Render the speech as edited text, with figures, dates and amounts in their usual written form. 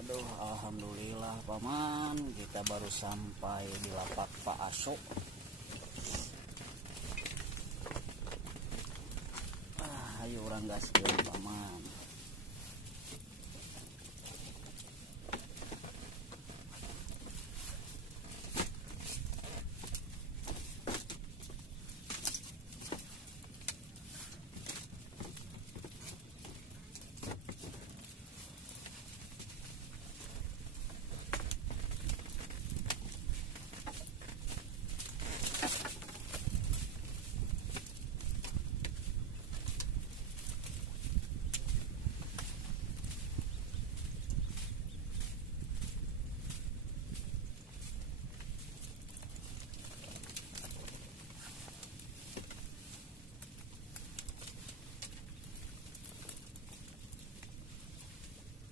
Aduh, alhamdulillah paman, kita baru sampai di lapak Pak Aso. Ayo orang gaskeun paman.